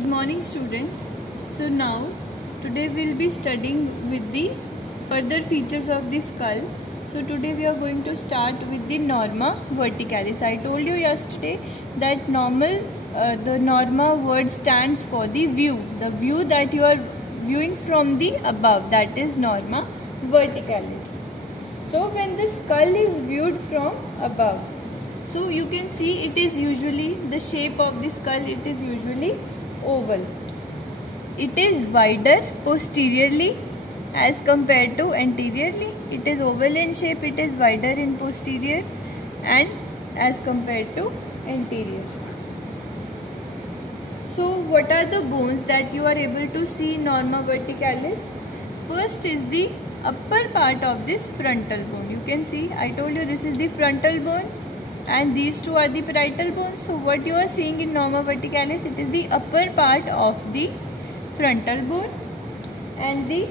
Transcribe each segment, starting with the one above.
Good morning students. So now today we'll be studying with the further features of the skull. So today we are going to start with the norma verticalis. I told you yesterday that the norma word stands for the view that you are viewing from the above, that is norma verticalis. So when the skull is viewed from above, so you can see it is usually the shape of the skull, it is usually oval. It is wider posteriorly as compared to anteriorly. It is oval in shape, it is wider in posterior and as compared to anterior. So what are the bones that you are able to see in norma verticalis? First is the upper part of this frontal bone. You can see, I told you this is the frontal bone and these two are the parietal bones. So what you are seeing in norma verticalis, it is the upper part of the frontal bone and the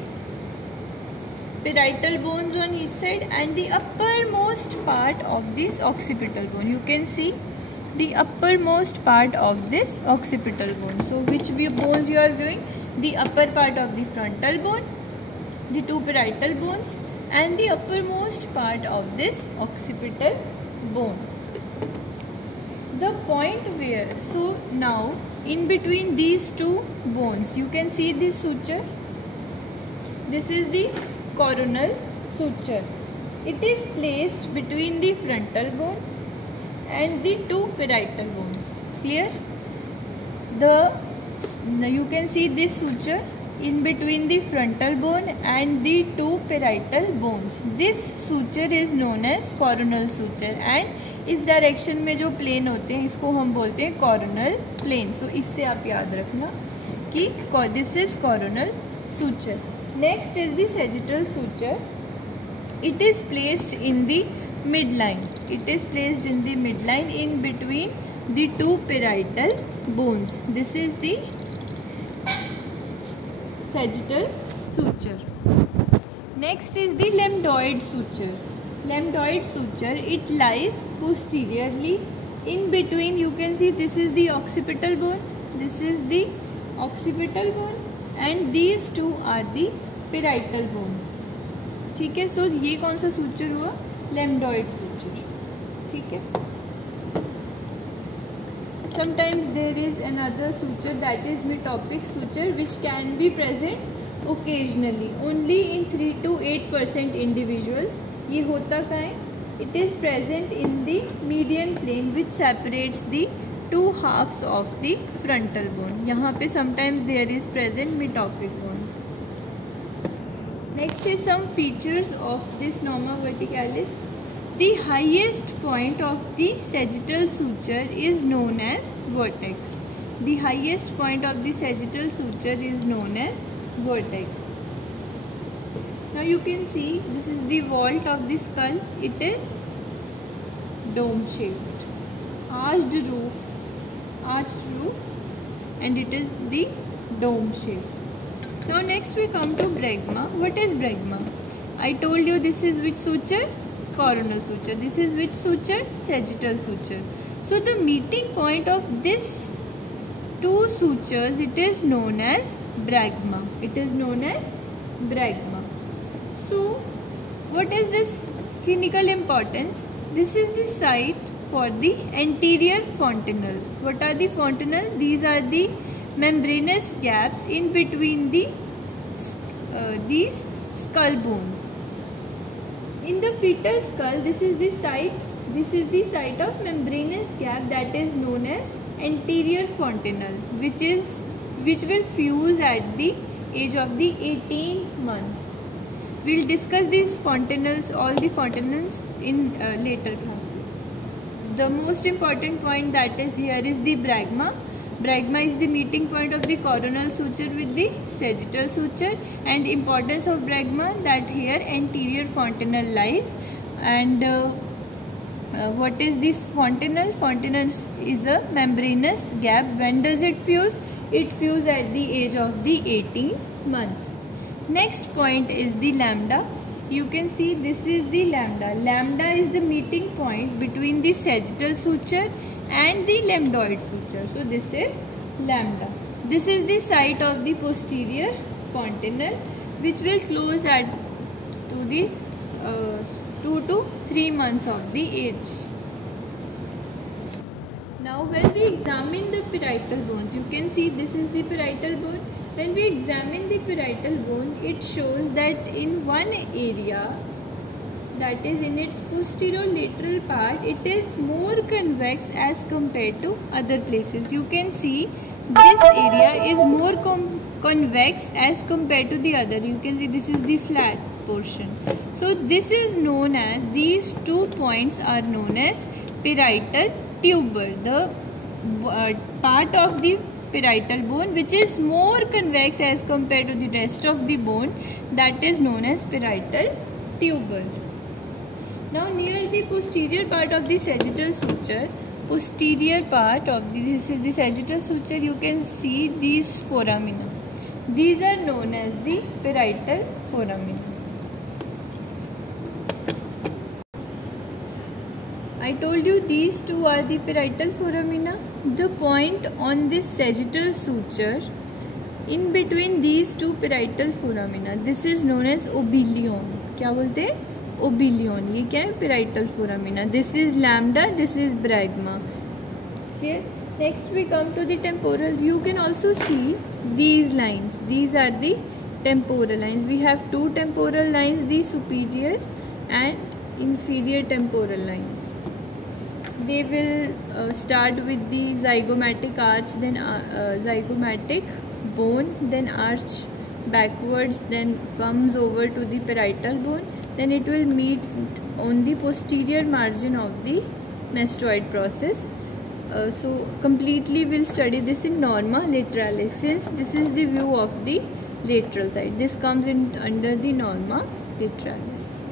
parietal bones on each side and the uppermost part of this occipital bone. You can see the uppermost part of this occipital bone. So which bones you are viewing? The upper part of the frontal bone, the two parietal bones and the uppermost part of this occipital bone. The point where, so now in between these two bones you can see this suture. This is the coronal suture. It is placed between the frontal bone and the two parietal bones. Clear? You can see this suture in between the frontal bone and the two parietal bones. This suture is known as coronal suture and इस direction में जो plane होते हैं इसको हम बोलते हैं coronal plane. सो इससे आप याद रखना कि this is coronal suture. Next is the sagittal suture. It is placed in the midline. It is placed in the midline in between the two parietal bones. This is the sagittal suture. Next is the lambdoid suture. Lambdoid suture, it lies posteriorly in between. You can see this is the occipital bone, this is the occipital bone and these two are the parietal bones. ठीक है. सो ये कौन सा suture हुआ? Lambdoid suture. ठीक है. Sometimes there is another suture, that is metopic suture, which can be present occasionally only in 3 to 8% individuals. ये होता कहाँ है? It is present in the median plane which separates the two halves of the frontal bone. यहाँ पे sometimes there is present metopic bone. Next is some features of this norma verticalis. The highest point of the sagittal suture is known as vertex. The highest point of the sagittal suture is known as vertex. Now you can see this is the vault of the skull. It is dome shaped, arched roof and it is the dome shape. Now next we come to bregma. What is bregma? I told you this is which suture? Coronal suture. This is which suture? Sagittal suture. So the meeting point of this two sutures, it is known as bregma. It is known as bregma. So what is this clinical importance? This is the site for the anterior fontanelle. What are the fontanelle? These are the membranous gaps in between these skull bones. In the fetal skull, this is the site of membranous gap that is known as anterior fontanelle, which will fuse at the age of the 18 months. We'll discuss these fontanelles, all the fontanelles in later classes. The most important point that is here is the bregma. Bregma is the meeting point of the coronal suture with the sagittal suture, and importance of bregma, that here anterior fontanelle lies. And what is this fontanelle? Fontanelle is a membranous gap. When does it fuse? It fuses at the age of the 18 months. Next point is the lambda. You can see this is the lambda. Lambda is the meeting point between the sagittal suture and the lambdoid suture. So this is lambda. This is the site of the posterior fontanelle, which will close at to the 2 to 3 months of the age. Now when we examine the parietal bones, you can see this is the parietal bone. When we examine the parietal bone, it shows that in one area, that is in its posterolateral part, it is more convex as compared to other places. You can see this area is more convex as compared to the other. You can see this is the flat portion. So this is known as, these 2 points are known as parietal tuber, the part of the parietal bone which is more convex as compared to the rest of the bone, that is known as parietal tuber. Now near the posterior part of the sagittal suture, posterior part of this is the sagittal suture, you can see these foramina. These are known as the parietal foramina. I told you these two are the parietal foramina. The point on this sagittal suture, in between these two parietal foramina, this is known as obilion. क्या बोलते हैं? Obilion. ये क्या है? Parietal foramina. This is lambda. This is brachma. Clear? Next we come to the temporal. You can also see these lines. These are the temporal lines. We have 2 temporal lines, the superior and inferior temporal lines. They will start with the zygomatic arch, then zygomatic bone, then arch backwards, then comes over to the parietal bone, then it will meet on the posterior margin of the mastoid process. So completely we'll study this in norma lateralis, since this is the view of the lateral side. This comes in under the norma lateralis.